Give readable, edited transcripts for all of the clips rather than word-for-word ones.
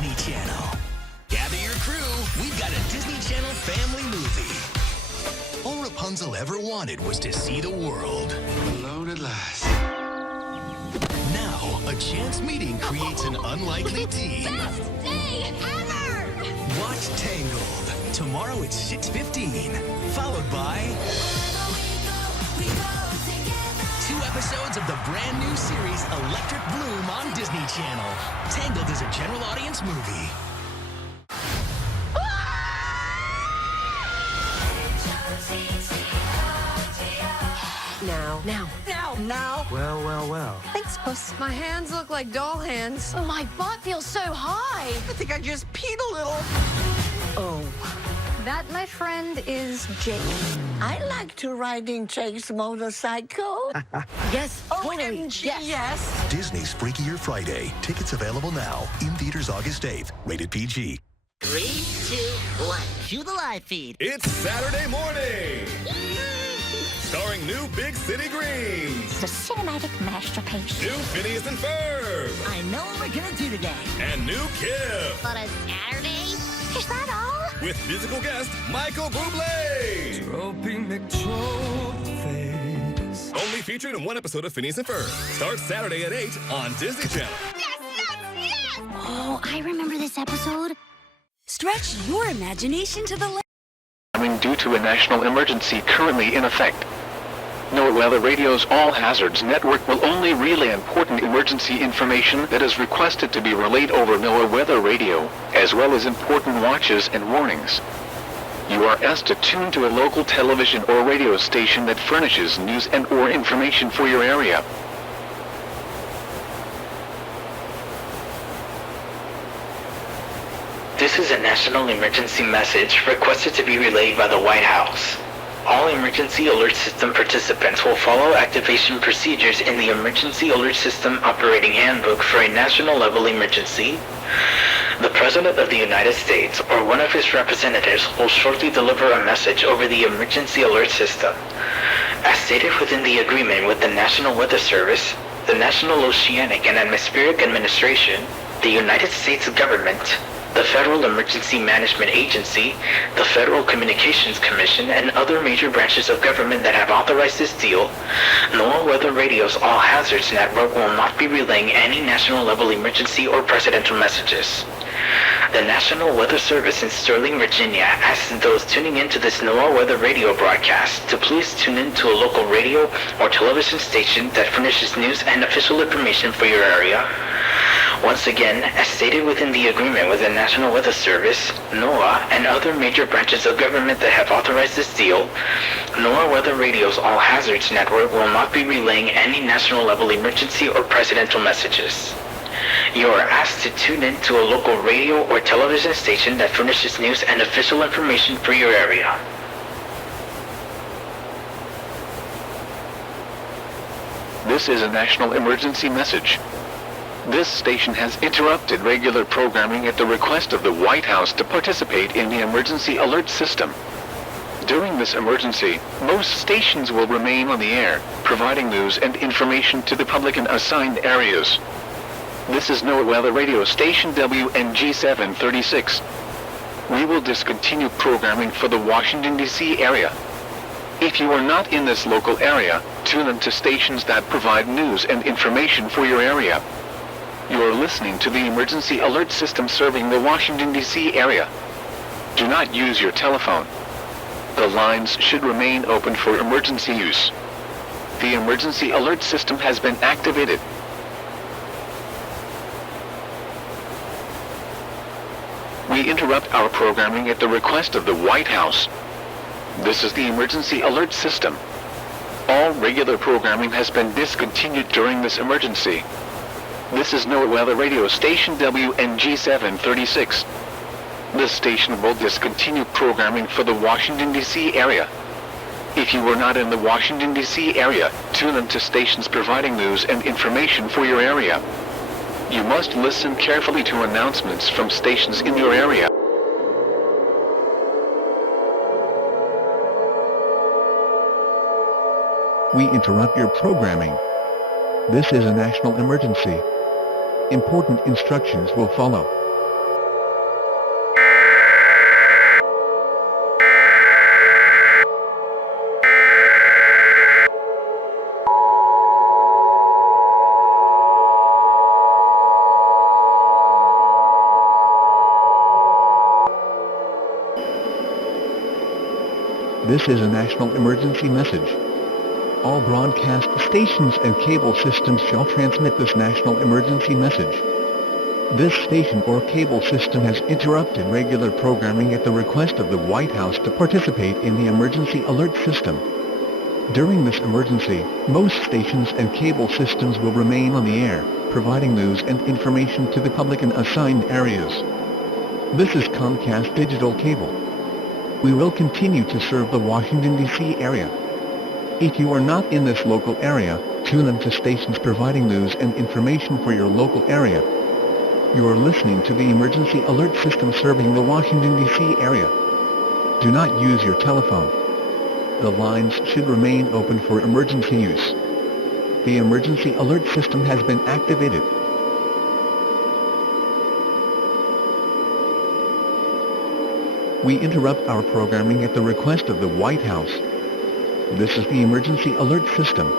Disney Channel. Gather your crew, we've got a Disney Channel family movie. All Rapunzel ever wanted was to see the world. Alone at last. Now, a chance meeting creates an unlikely team. Best day ever! Watch Tangled. Tomorrow at 6:15. Followed by 2 episodes of the brand new series Electric Bloom on Disney Channel. Tangled is a general audience movie. Now. Well. Thanks, Puss. My hands look like doll hands. Oh, my butt feels so high. I think I just peed a little. Oh. That, my friend, is Jake. I like to ride in Jake's motorcycle. Yes, totally. OMG, Yes. yes. Disney's Freakier Friday. Tickets available now. In theaters August 8th. Rated PG. 3, 2, 1. Cue the live feed. It's Saturday morning! Starring new Big City Greens, The cinematic masterpiece. new Phineas and Ferb, I know what we're gonna do today. and new Kip, But a Saturday? Is that all? with musical guest Michael Bublé. Only featured in 1 episode of Phineas and Ferb. Starts Saturday at 8 on Disney Channel. Oh, I remember this episode. Stretch your imagination to the limit. Due to a national emergency currently in effect. NOAA Weather Radio's All Hazards Network will only relay important emergency information that is requested to be relayed over NOAA Weather Radio, as well as important watches and warnings. You are asked to tune to a local television or radio station that furnishes news and/or information for your area. This is a national emergency message requested to be relayed by the White House. All Emergency Alert System participants will follow activation procedures in the Emergency Alert System Operating Handbook for a national level emergency. The President of the United States or one of his representatives will shortly deliver a message over the Emergency Alert System. As stated within the agreement with the National Weather Service, the National Oceanic and Atmospheric Administration, the United States government, the Federal Emergency Management Agency, the Federal Communications Commission, and other major branches of government that have authorized this deal, NOAA Weather Radio's All Hazards Network will not be relaying any national level emergency or presidential messages. The National Weather Service in Sterling, Virginia asks those tuning into this NOAA Weather Radio broadcast to please tune in to a local radio or television station that furnishes news and official information for your area. Once again, as stated within the agreement with the National Weather Service, NOAA, and other major branches of government that have authorized this deal, NOAA Weather Radio's All Hazards Network will not be relaying any national level emergency or presidential messages. You are asked to tune in to a local radio or television station that furnishes news and official information for your area. This is a national emergency message. This station has interrupted regular programming at the request of the White House to participate in the emergency alert system. During this emergency, most stations will remain on the air, providing news and information to the public in assigned areas. This is NOAA Weather Radio Station WNG 736. We will discontinue programming for the Washington, D.C. area. If you are not in this local area, tune in to stations that provide news and information for your area. You are listening to the emergency alert system serving the Washington, D.C. area. Do not use your telephone. The lines should remain open for emergency use. The emergency alert system has been activated. We interrupt our programming at the request of the White House. This is the emergency alert system. All regular programming has been discontinued during this emergency. This is NOAA Weather Radio Station WNG 736. This station will discontinue programming for the Washington, D.C. area. If you are not in the Washington, D.C. area, tune in to stations providing news and information for your area. You must listen carefully to announcements from stations in your area. We interrupt your programming. This is a national emergency. Important instructions will follow. This is a national emergency message. All broadcast stations and cable systems shall transmit this national emergency message. This station or cable system has interrupted regular programming at the request of the White House to participate in the emergency alert system. During this emergency, most stations and cable systems will remain on the air, providing news and information to the public in assigned areas. This is Comcast Digital Cable. We will continue to serve the Washington, D.C. area. If you are not in this local area, tune in to stations providing news and information for your local area. You are listening to the emergency alert system serving the Washington, D.C. area. Do not use your telephone. The lines should remain open for emergency use. The emergency alert system has been activated. We interrupt our programming at the request of the White House. This is the emergency alert system.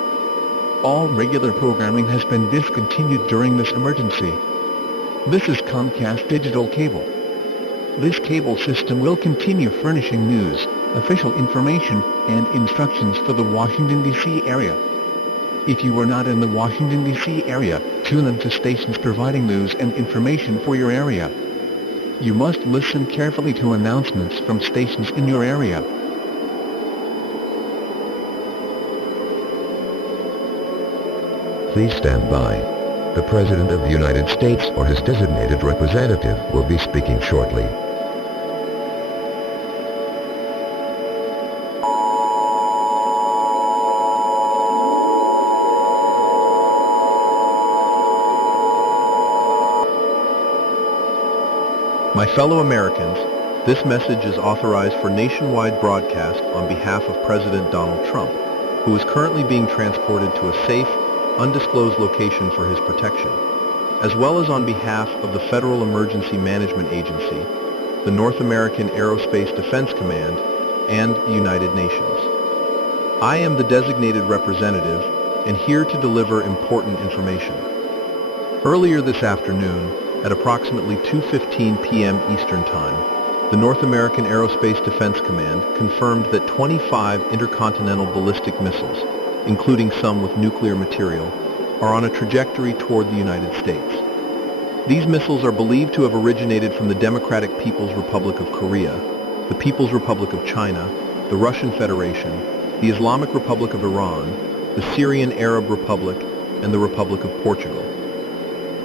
All regular programming has been discontinued during this emergency. This is Comcast Digital Cable. This cable system will continue furnishing news, official information, and instructions for the Washington, D.C. area. If you are not in the Washington, D.C. area, tune in to stations providing news and information for your area. You must listen carefully to announcements from stations in your area. Please stand by. The President of the United States or his designated representative will be speaking shortly. My fellow Americans, this message is authorized for nationwide broadcast on behalf of President Donald Trump, who is currently being transported to a safe, undisclosed location for his protection, as well as on behalf of the Federal Emergency Management Agency, the North American Aerospace Defense Command, and the United Nations. I am the designated representative and here to deliver important information. Earlier this afternoon, at approximately 2:15 p.m. Eastern Time, the North American Aerospace Defense Command confirmed that 25 intercontinental ballistic missiles, including some with nuclear material, are on a trajectory toward the United States. These missiles are believed to have originated from the Democratic People's Republic of Korea, the People's Republic of China, the Russian Federation, the Islamic Republic of Iran, the Syrian Arab Republic, and the Republic of Portugal.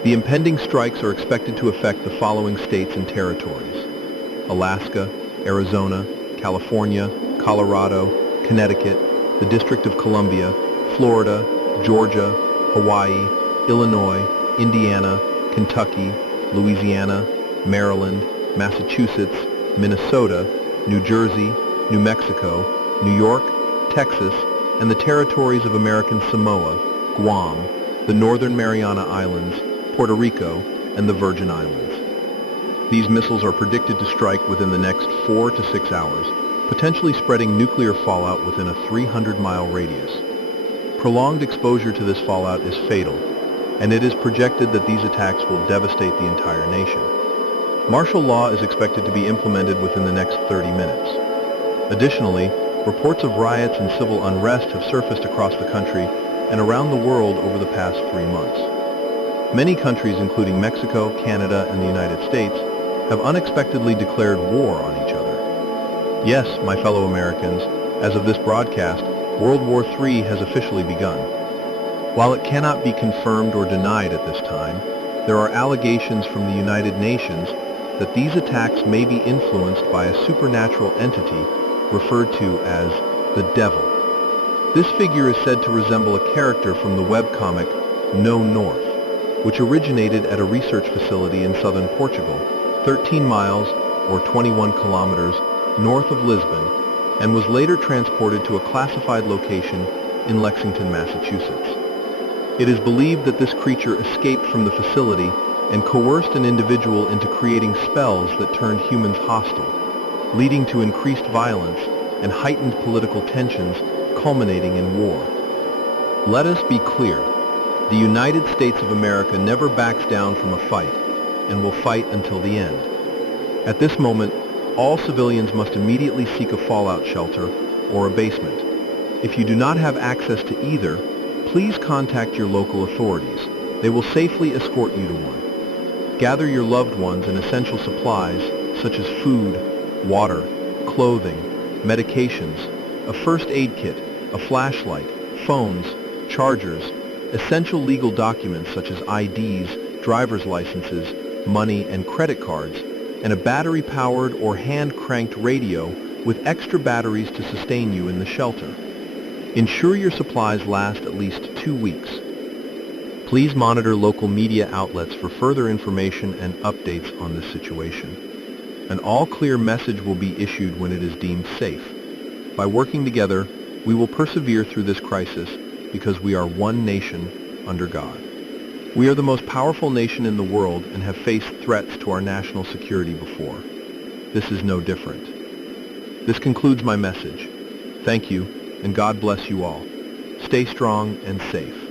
The impending strikes are expected to affect the following states and territories: Alaska, Arizona, California, Colorado, Connecticut, the District of Columbia, Florida, Georgia, Hawaii, Illinois, Indiana, Kentucky, Louisiana, Maryland, Massachusetts, Minnesota, New Jersey, New Mexico, New York, Texas, and the territories of American Samoa, Guam, the Northern Mariana Islands, Puerto Rico, and the Virgin Islands. These missiles are predicted to strike within the next 4 to 6 hours, potentially spreading nuclear fallout within a 300-mile radius. Prolonged exposure to this fallout is fatal, and it is projected that these attacks will devastate the entire nation. Martial law is expected to be implemented within the next 30 minutes. Additionally, reports of riots and civil unrest have surfaced across the country and around the world over the past 3 months. Many countries, including Mexico, Canada, and the United States, have unexpectedly declared war on each other. Yes, my fellow Americans, as of this broadcast, World War III has officially begun. While it cannot be confirmed or denied at this time, there are allegations from the United Nations that these attacks may be influenced by a supernatural entity referred to as the Devil. This figure is said to resemble a character from the webcomic No North, which originated at a research facility in southern Portugal, 13 miles or 21 kilometers north of Lisbon, and was later transported to a classified location in Lexington, Massachusetts. It is believed that this creature escaped from the facility and coerced an individual into creating spells that turned humans hostile, leading to increased violence and heightened political tensions culminating in war. Let us be clear. The United States of America never backs down from a fight, and will fight until the end. At this moment, all civilians must immediately seek a fallout shelter or a basement. If you do not have access to either, please contact your local authorities. They will safely escort you to one. Gather your loved ones and essential supplies such as food, water, clothing, medications, a first aid kit, a flashlight, phones, chargers, essential legal documents such as IDs, driver's licenses, money and credit cards, and a battery-powered or hand-cranked radio with extra batteries to sustain you in the shelter. Ensure your supplies last at least 2 weeks. Please monitor local media outlets for further information and updates on this situation. An all-clear message will be issued when it is deemed safe. By working together, we will persevere through this crisis because we are one nation under God. We are the most powerful nation in the world and have faced threats to our national security before. This is no different. This concludes my message. Thank you, and God bless you all. Stay strong and safe.